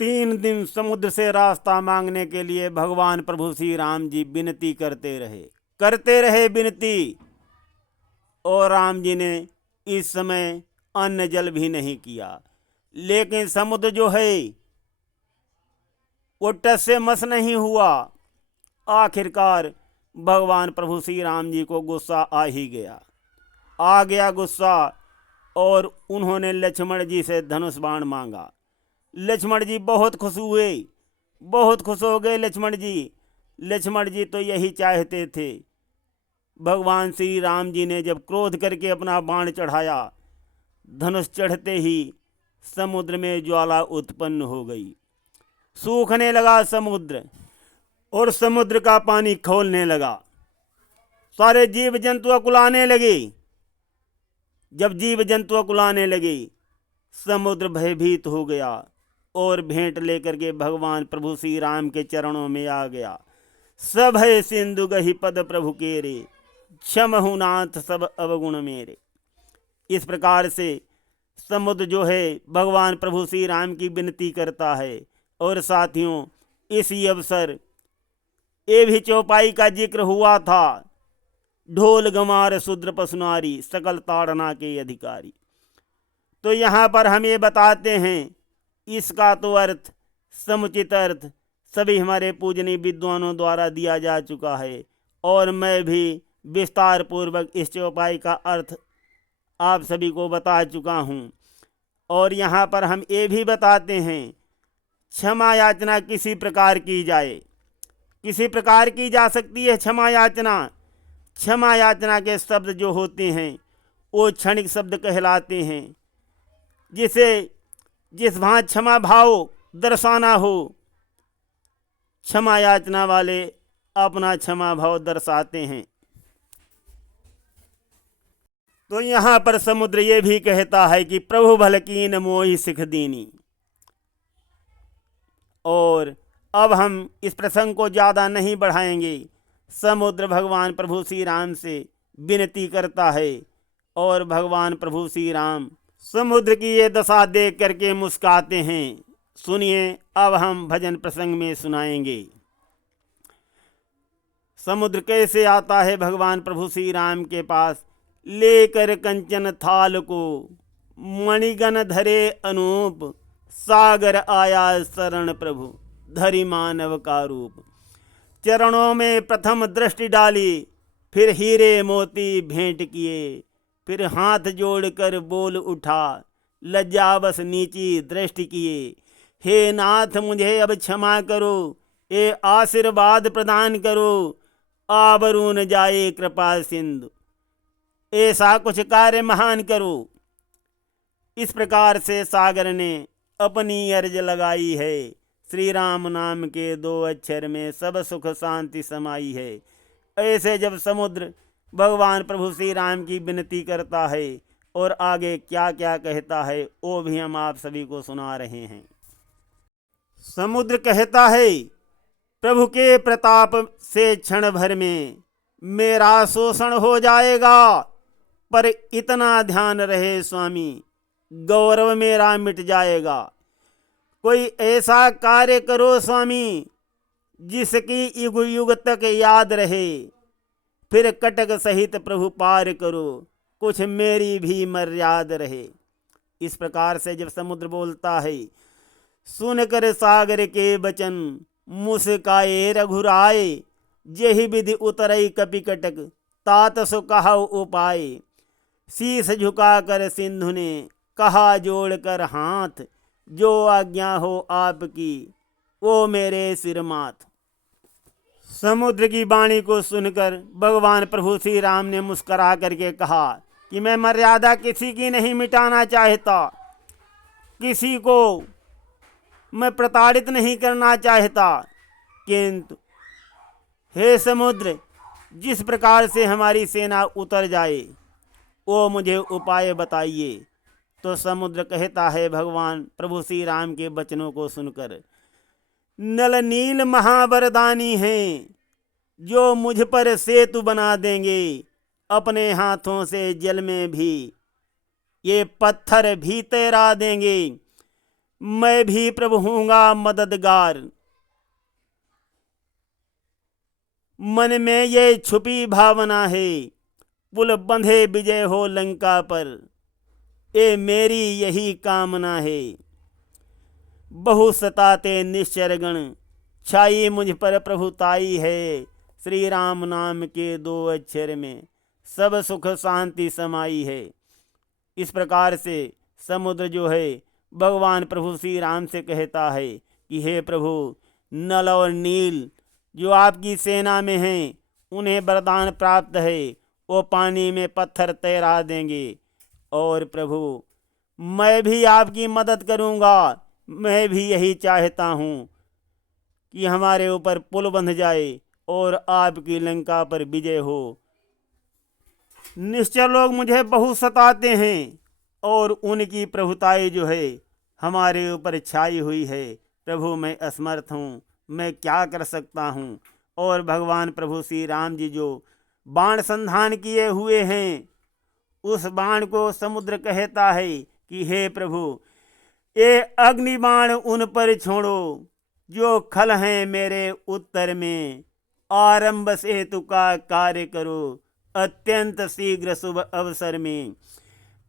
3 दिन समुद्र से रास्ता मांगने के लिए भगवान प्रभु श्री राम जी विनती करते रहे विनती। और राम जी ने इस समय अन्न जल भी नहीं किया, लेकिन समुद्र जो है वो टस से मस नहीं हुआ। आखिरकार भगवान प्रभु श्री राम जी को गुस्सा आ गया गुस्सा, और उन्होंने लक्ष्मण जी से धनुष बाण मांगा। लक्ष्मण जी बहुत खुश हुए, बहुत खुश हो गए लक्ष्मण जी तो यही चाहते थे। भगवान श्री राम जी ने जब क्रोध करके अपना बाण चढ़ाया, धनुष चढ़ते ही समुद्र में ज्वाला उत्पन्न हो गई। सूखने लगा समुद्र, और समुद्र का पानी खौलने लगा। सारे जीव जंतु अकुलाने लगे। जब जीव जंतु अकुलाने लगे, समुद्र भयभीत हो गया और भेंट लेकर के भगवान प्रभु श्री राम के चरणों में आ गया। सब है सिंधु गही पद प्रभु के रे, क्षमहु नाथ सब अवगुण मेरे। इस प्रकार से समुद्र जो है भगवान प्रभु श्री राम की विनती करता है। और साथियों, इसी अवसर ये भी चौपाई का जिक्र हुआ था, ढोल गमार शूद्र पशुनारी सकल ताड़ना के अधिकारी। तो यहाँ पर हम ये बताते हैं, इसका तो अर्थ, समुचित अर्थ सभी हमारे पूजनीय विद्वानों द्वारा दिया जा चुका है, और मैं भी विस्तार पूर्वक इस चौपाई का अर्थ आप सभी को बता चुका हूँ। और यहाँ पर हम ये भी बताते हैं, क्षमा याचना किसी प्रकार की जाए, किसी प्रकार की जा सकती है क्षमा याचना। क्षमा याचना के शब्द जो होते हैं वो क्षणिक शब्द कहलाते हैं। जिस भांति क्षमा भाव दर्शाना हो, क्षमा याचना वाले अपना क्षमा भाव दर्शाते हैं। तो यहाँ पर समुद्र ये भी कहता है कि प्रभु भलकीन मोहि सिख दीनी। और अब हम इस प्रसंग को ज़्यादा नहीं बढ़ाएंगे। समुद्र भगवान प्रभु श्री राम से विनती करता है, और भगवान प्रभु श्री राम समुद्र की ये दशा देख करके मुस्काते हैं। सुनिए, अब हम भजन प्रसंग में सुनाएंगे। समुद्र कैसे आता है भगवान प्रभु श्री राम के पास, लेकर कंचन थाल को मणिगण धरे अनूप, सागर आया शरण प्रभु धरि मानव का रूप। चरणों में प्रथम दृष्टि डाली, फिर हीरे मोती भेंट किए, फिर हाथ जोड़कर बोल उठा, लज्जावश नीची दृष्टि किए। हे नाथ मुझे अब क्षमा करो, ये आशीर्वाद प्रदान करो, आवरू न जाए कृपा सिंधु, ऐसा कुछ कार्य महान करो। इस प्रकार से सागर ने अपनी अर्ज लगाई है। श्री राम नाम के 2 अक्षर में सब सुख शांति समाई है। ऐसे जब समुद्र भगवान प्रभु श्री राम की विनती करता है, और आगे क्या क्या कहता है वो भी हम आप सभी को सुना रहे हैं। समुद्र कहता है, प्रभु के प्रताप से क्षण भर में मेरा शोषण हो जाएगा, पर इतना ध्यान रहे स्वामी, गौरव मेरा मिट जाएगा। कोई ऐसा कार्य करो स्वामी जिसकी युग युग तक याद रहे, फिर कटक सहित प्रभु पार करो, कुछ मेरी भी मर्याद रहे। इस प्रकार से जब समुद्र बोलता है, सुनकर सागर के वचन मुस्काए रघुराए, जेहि विधि उतरई कपि कटक, तात सो कहौ उपाय। शीस झुकाकर सिंधु ने कहा जोड़कर हाथ, जो आज्ञा हो आपकी वो मेरे सिर माथ। समुद्र की वाणी को सुनकर भगवान प्रभु श्री राम ने मुस्करा करके कहा कि मैं मर्यादा किसी की नहीं मिटाना चाहता, किसी को मैं प्रताड़ित नहीं करना चाहता, किंतु हे समुद्र, जिस प्रकार से हमारी सेना उतर जाए वो मुझे उपाय बताइए। तो समुद्र कहता है भगवान प्रभु श्री राम के वचनों को सुनकर, नल नील महावरदानी हैं, जो मुझ पर सेतु बना देंगे, अपने हाथों से जल में भी ये पत्थर भी तैरा देंगे। मैं भी प्रभु हूँगा मददगार। मन में ये छुपी भावना है, पुल बंधे विजय हो लंका पर, ये मेरी यही कामना है। बहु सताते निश्चर गण, छाई मुझ पर प्रभुताई है। श्री राम नाम के 2 अक्षर में सब सुख शांति समाई है। इस प्रकार से समुद्र जो है भगवान प्रभु श्री राम से कहता है कि हे प्रभु, नल और नील जो आपकी सेना में हैं उन्हें वरदान प्राप्त है, वो पानी में पत्थर तैरा देंगे। और प्रभु, मैं भी आपकी मदद करूँगा। मैं भी यही चाहता हूँ कि हमारे ऊपर पुल बंध जाए और आपकी लंका पर विजय हो। निश्चय लोग मुझे बहुत सताते हैं और उनकी प्रभुताई जो है हमारे ऊपर छाई हुई है। प्रभु, मैं असमर्थ हूँ, मैं क्या कर सकता हूँ। और भगवान प्रभु श्री राम जी जो बाण संधान किए हुए हैं, उस बाण को समुद्र कहता है कि हे प्रभु, ये अग्निबाण उन पर छोड़ो जो खल हैं मेरे उत्तर में। आरंभ से हेतु का कार्य करो अत्यंत शीघ्र शुभ अवसर में।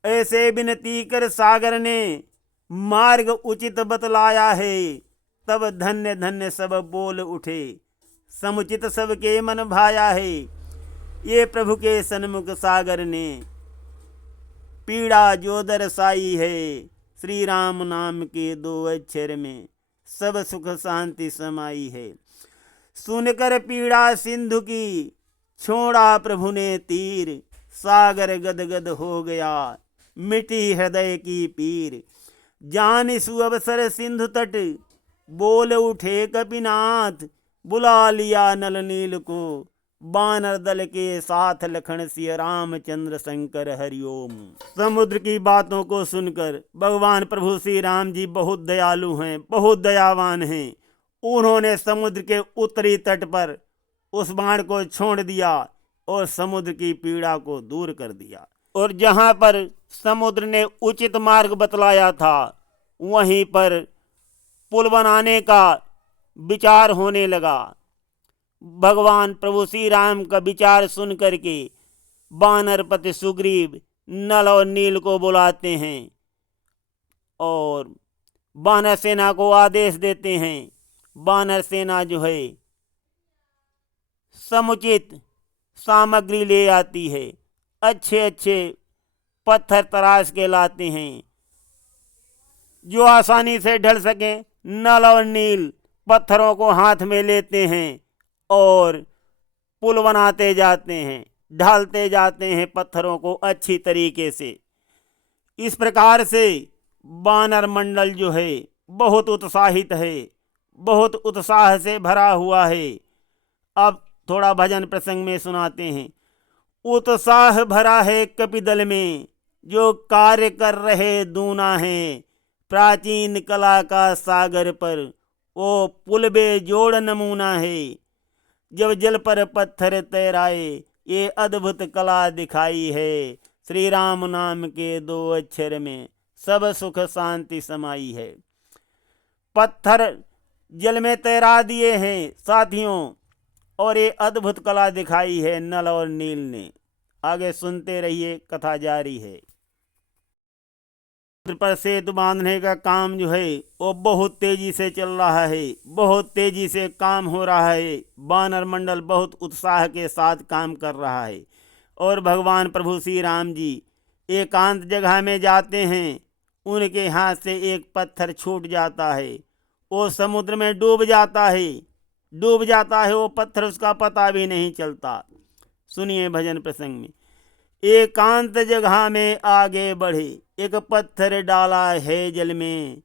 ऐसे विनती कर सागर ने मार्ग उचित बतलाया है। तब धन्य धन्य सब बोल उठे, समुचित सबके मन भाया है। ये प्रभु के सन्मुख सागर ने पीड़ा जो दर्शाई है। श्री राम नाम के 2 अक्षर में सब सुख शांति समाई है। सुनकर पीड़ा सिंधु की, छोड़ा प्रभु ने तीर। सागर गदगद हो गया, मिटी हृदय की पीर। जान सुअवसर सिंधु तट, बोल उठे कपिनाथ। बुला लिया नल नील को, बानर दल के साथ लखन सिया रामचंद्र शंकर हरिओम। समुद्र की बातों को सुनकर भगवान प्रभु श्री राम जी बहुत दयालु हैं, बहुत दयावान हैं। उन्होंने समुद्र के उत्तरी तट पर उस बाण को छोड़ दिया और समुद्र की पीड़ा को दूर कर दिया। और जहाँ पर समुद्र ने उचित मार्ग बतलाया था, वहीं पर पुल बनाने का विचार होने लगा। भगवान प्रभु श्री राम का विचार सुन करके वानरपति सुग्रीव नल और नील को बुलाते हैं और वानर सेना को आदेश देते हैं। वानर सेना जो है समुचित सामग्री ले आती है, अच्छे अच्छे पत्थर तराश के लाते हैं जो आसानी से ढल सके। नल और नील पत्थरों को हाथ में लेते हैं और पुल बनाते जाते हैं, ढालते जाते हैं पत्थरों को अच्छी तरीके से। इस प्रकार से वानर मंडल जो है बहुत उत्साहित है, बहुत उत्साह से भरा हुआ है। अब थोड़ा भजन प्रसंग में सुनाते हैं। उत्साह भरा है कपिदल में, जो कार्य कर रहे दूना है। प्राचीन कला का सागर पर वो पुल बेजोड़ नमूना है। जब जल पर पत्थर तैराए, ये अद्भुत कला दिखाई है। श्री राम नाम के 2 अक्षर में सब सुख शांति समाई है। पत्थर जल में तैरा दिए हैं साथियों, और ये अद्भुत कला दिखाई है नल और नील ने। आगे सुनते रहिए, कथा जारी है। पर सेतु बांधने का काम जो है वो बहुत तेजी से चल रहा है, बहुत तेजी से काम हो रहा है। वानर मंडल बहुत उत्साह के साथ काम कर रहा है और भगवान प्रभु श्री राम जी एकांत जगह में जाते हैं। उनके हाथ से एक पत्थर छूट जाता है, वो समुद्र में डूब जाता है। डूब जाता है वो पत्थर, उसका पता भी नहीं चलता। सुनिए भजन प्रसंग में। एकांत जगह में आगे बढ़े, एक पत्थर डाला है जल में।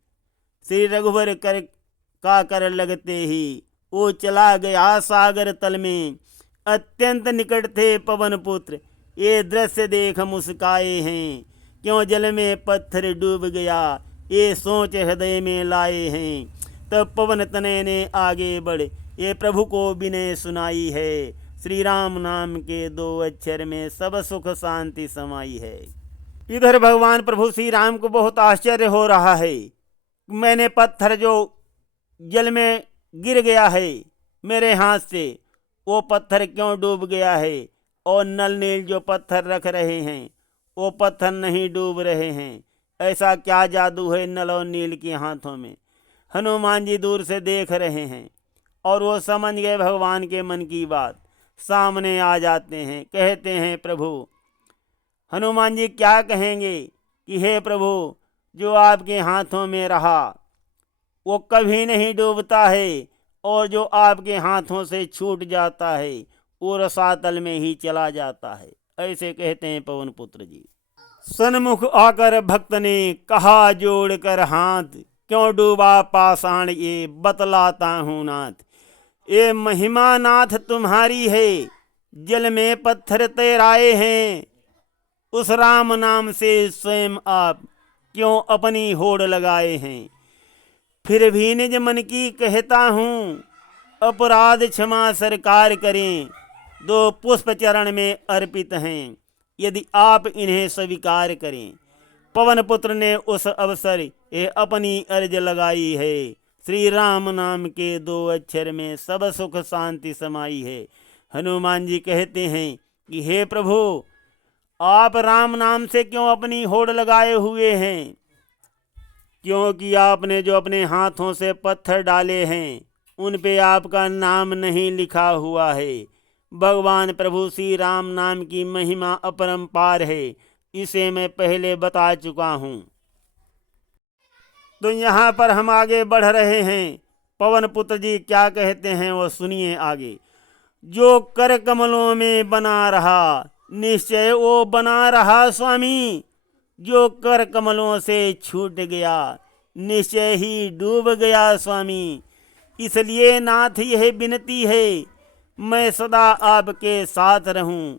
श्री रघुवर कर लगते ही वो चला गया सागर तल में। अत्यंत निकट थे पवन पुत्र, ये दृश्य देख मुस्काए हैं। क्यों जल में पत्थर डूब गया, ये सोच हृदय में लाए हैं। तब पवन तनय ने आगे बढ़, ये प्रभु को विनय सुनाई है। श्री राम नाम के 2 अक्षर में सब सुख शांति समाई है। इधर भगवान प्रभु श्री राम को बहुत आश्चर्य हो रहा है मैंने पत्थर जो जल में गिर गया है मेरे हाथ से, वो पत्थर क्यों डूब गया है, और नल नील जो पत्थर रख रहे हैं वो पत्थर नहीं डूब रहे हैं। ऐसा क्या जादू है नल और नील के हाथों में। हनुमान जी दूर से देख रहे हैं और वो समझ गए भगवान के मन की बात। सामने आ जाते हैं, कहते हैं प्रभु। हनुमान जी क्या कहेंगे कि हे प्रभु, जो आपके हाथों में रहा वो कभी नहीं डूबता है, और जो आपके हाथों से छूट जाता है वो रसातल में ही चला जाता है। ऐसे कहते हैं पवन पुत्र जी। सन्मुख आकर भक्त ने कहा जोड़ कर हाथ, क्यों डूबा पाषाण ये बतलाता हूँ नाथ। ये महिमा नाथ तुम्हारी है, जल में पत्थर तैराए हैं, उस राम नाम से स्वयं आप क्यों अपनी होड़ लगाए हैं। फिर भी निज मन की कहता हूँ, अपराध क्षमा सरकार करें, दो पुष्प चरण में अर्पित हैं, यदि आप इन्हें स्वीकार करें। पवन पुत्र ने उस अवसर ये अपनी अर्ज लगाई है, श्री राम नाम के दो अक्षर में सब सुख शांति समाई है। हनुमान जी कहते हैं कि हे प्रभु, आप राम नाम से क्यों अपनी होड़ लगाए हुए हैं, क्योंकि आपने जो अपने हाथों से पत्थर डाले हैं उन पे आपका नाम नहीं लिखा हुआ है। भगवान प्रभु श्री राम नाम की महिमा अपरंपार है, इसे मैं पहले बता चुका हूँ। तो यहाँ पर हम आगे बढ़ रहे हैं। पवन पुत्र जी क्या कहते हैं वो सुनिए आगे। जो कर कमलों में बना रहा, निश्चय वो बना रहा स्वामी, जो कर कमलों से छूट गया निश्चय ही डूब गया स्वामी। इसलिए नाथ यह विनती है, मैं सदा आपके साथ रहूं,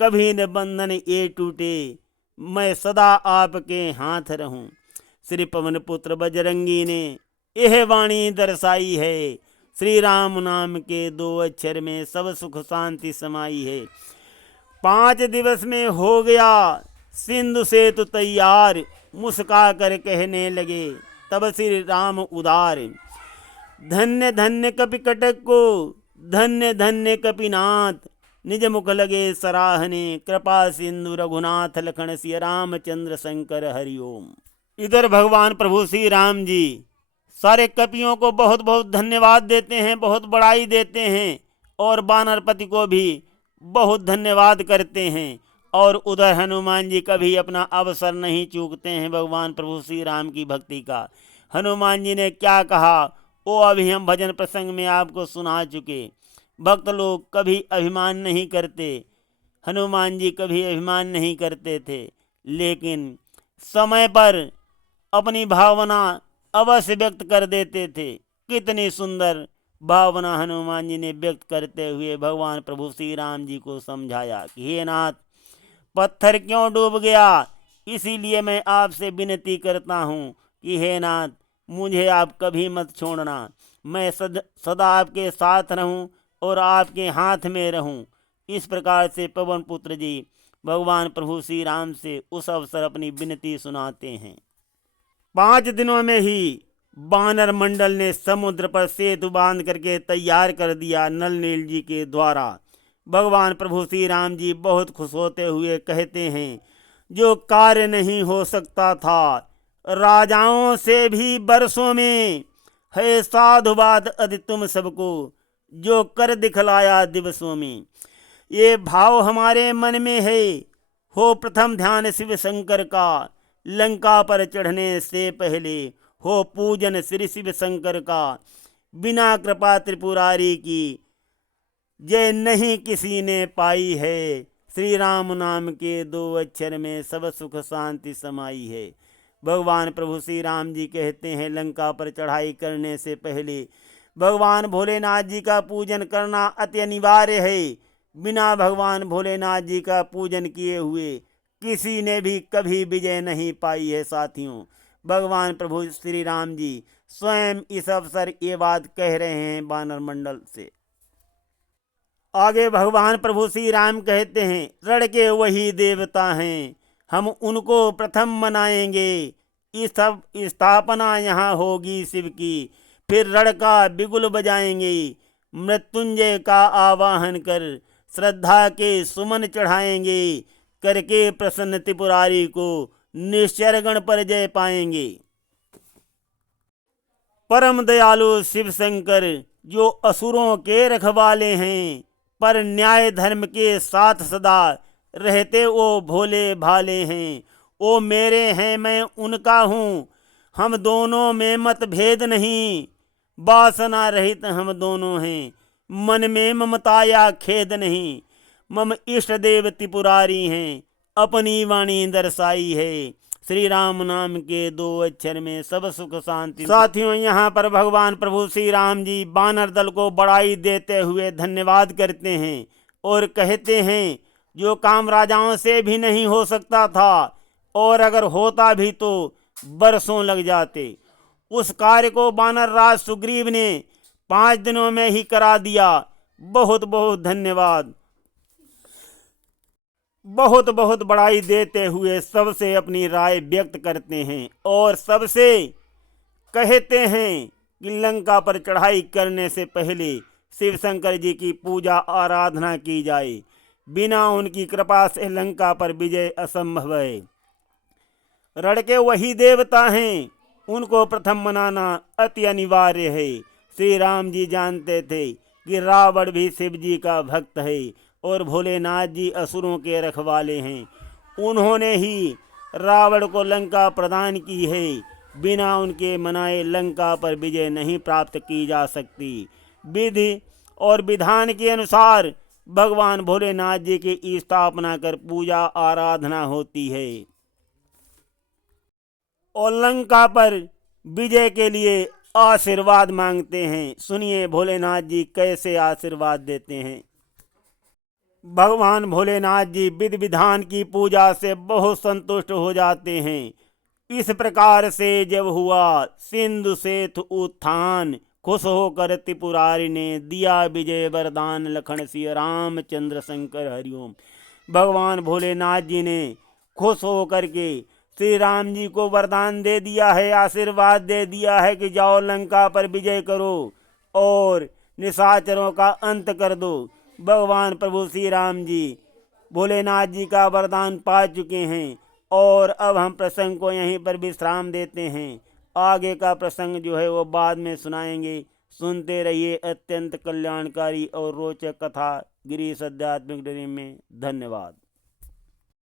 कभी न बंधन ये टूटे, मैं सदा आपके हाथ रहूं। श्री पवन पुत्र बजरंगी ने यह वाणी दर्शाई है, श्री राम नाम के दो अक्षर में सब सुख शांति समाई है। 5 दिवस में हो गया सिंधु सेतु तैयार, मुस्का कर कहने लगे तब श्री राम उदार। धन्य धन्य कपि कटक को, धन्य धन्य कपिनाथ, निज मुख लगे सराहने, कृपा सिंधु रघुनाथ लखन सिय रामचंद्र शंकर हरिओम। इधर भगवान प्रभु श्री राम जी सारे कपियों को बहुत बहुत धन्यवाद देते हैं, बहुत बड़ाई देते हैं, और वानरपति को भी बहुत धन्यवाद करते हैं। और उधर हनुमान जी कभी अपना अवसर नहीं चूकते हैं भगवान प्रभु श्री राम की भक्ति का। हनुमान जी ने क्या कहा वो अभी हम भजन प्रसंग में आपको सुना चुके। भक्त लोग कभी अभिमान नहीं करते, हनुमान जी कभी अभिमान नहीं करते थे, लेकिन समय पर अपनी भावना अवश्य व्यक्त कर देते थे। कितनी सुंदर भावना हनुमान जी ने व्यक्त करते हुए भगवान प्रभु श्री राम जी को समझाया कि हे नाथ, पत्थर क्यों डूब गया, इसीलिए मैं आपसे विनती करता हूँ कि हे नाथ, मुझे आप कभी मत छोड़ना, मैं सदा आपके साथ रहूं और आपके हाथ में रहूं। इस प्रकार से पवन पुत्र जी भगवान प्रभु श्री राम से उस अवसर अपनी विनती सुनाते हैं। 5 दिनों में ही वानर मंडल ने समुद्र पर सेतु बांध करके तैयार कर दिया नल नील जी के द्वारा। भगवान प्रभु श्री राम जी बहुत खुश होते हुए कहते हैं, जो कार्य नहीं हो सकता था राजाओं से भी बरसों में, है साधुवाद अति तुम सबको, जो कर दिखलाया दिवसों में। ये भाव हमारे मन में है, हो प्रथम ध्यान शिव शंकर का, लंका पर चढ़ने से पहले हो पूजन श्री शिव शंकर का। बिना कृपा त्रिपुरारी की जय नहीं किसी ने पाई है, श्री राम नाम के दो अक्षर में सब सुख शांति समाई है। भगवान प्रभु श्री राम जी कहते हैं, लंका पर चढ़ाई करने से पहले भगवान भोलेनाथ जी का पूजन करना अति अनिवार्य है। बिना भगवान भोलेनाथ जी का पूजन किए हुए किसी ने भी कभी विजय नहीं पाई है। साथियों, भगवान प्रभु श्री राम जी स्वयं इस अवसर ये बात कह रहे हैं वानर मंडल से। आगे भगवान प्रभु श्री राम कहते हैं, रण के वही देवता हैं, हम उनको प्रथम मनाएंगे, स्थापना यहाँ होगी शिव की। फिर रण का बिगुल बजाएंगे, मृत्युंजय का आवाहन कर श्रद्धा के सुमन चढ़ाएंगे। करके प्रसन्न त्रिपुरारी को निश्चरगण पर जय पाएंगे। परम दयालु शिव शंकर जो असुरों के रखवाले हैं, पर न्याय धर्म के साथ सदा रहते वो भोले भाले हैं। ओ मेरे हैं मैं उनका हूँ, हम दोनों में मतभेद नहीं। वासना रहित हम दोनों हैं, मन में ममता या खेद नहीं। मम इष्ट देव त्रिपुरारी हैं, अपनी वाणी दर्शाई है। श्री राम नाम के 2 अक्षर में सब सुख शांति। साथियों, यहाँ पर भगवान प्रभु श्री राम जी बानर दल को बड़ाई देते हुए धन्यवाद करते हैं और कहते हैं जो काम राजाओं से भी नहीं हो सकता था, और अगर होता भी तो बरसों लग जाते, उस कार्य को वानर राज सुग्रीव ने 5 दिनों में ही करा दिया। बहुत बहुत धन्यवाद। बहुत बहुत बड़ाई देते हुए सबसे अपनी राय व्यक्त करते हैं और सबसे कहते हैं कि लंका पर चढ़ाई करने से पहले शिव शंकर जी की पूजा आराधना की जाए। बिना उनकी कृपा से लंका पर विजय असंभव है। रण के वही देवता हैं, उनको प्रथम मनाना अति अनिवार्य है। श्री राम जी जानते थे कि रावण भी शिव जी का भक्त है और भोलेनाथ जी असुरों के रखवाले हैं। उन्होंने ही रावण को लंका प्रदान की है। बिना उनके मनाए लंका पर विजय नहीं प्राप्त की जा सकती। विधि और विधान के अनुसार भगवान भोलेनाथ जी की स्थापना कर पूजा आराधना होती है और लंका पर विजय के लिए आशीर्वाद मांगते हैं। सुनिए भोलेनाथ जी कैसे आशीर्वाद देते हैं। भगवान भोलेनाथ जी विधि विधान की पूजा से बहुत संतुष्ट हो जाते हैं। इस प्रकार से जब हुआ सिंधु सेतु उत्थान, खुश होकर त्रिपुरारी ने दिया विजय वरदान। लखन सिया रामचंद्र शंकर हरिओम। भगवान भोलेनाथ जी ने खुश होकर के श्री राम जी को वरदान दे दिया है, आशीर्वाद दे दिया है कि जाओ लंका पर विजय करो और निशाचरों का अंत कर दो। भगवान प्रभु श्री राम जी भोलेनाथ जी का वरदान पा चुके हैं और अब हम प्रसंग को यहीं पर विश्राम देते हैं। आगे का प्रसंग जो है वो बाद में सुनाएंगे। सुनते रहिए अत्यंत कल्याणकारी और रोचक कथा गिरीश आध्यात्मिक ड्रीम में। धन्यवाद।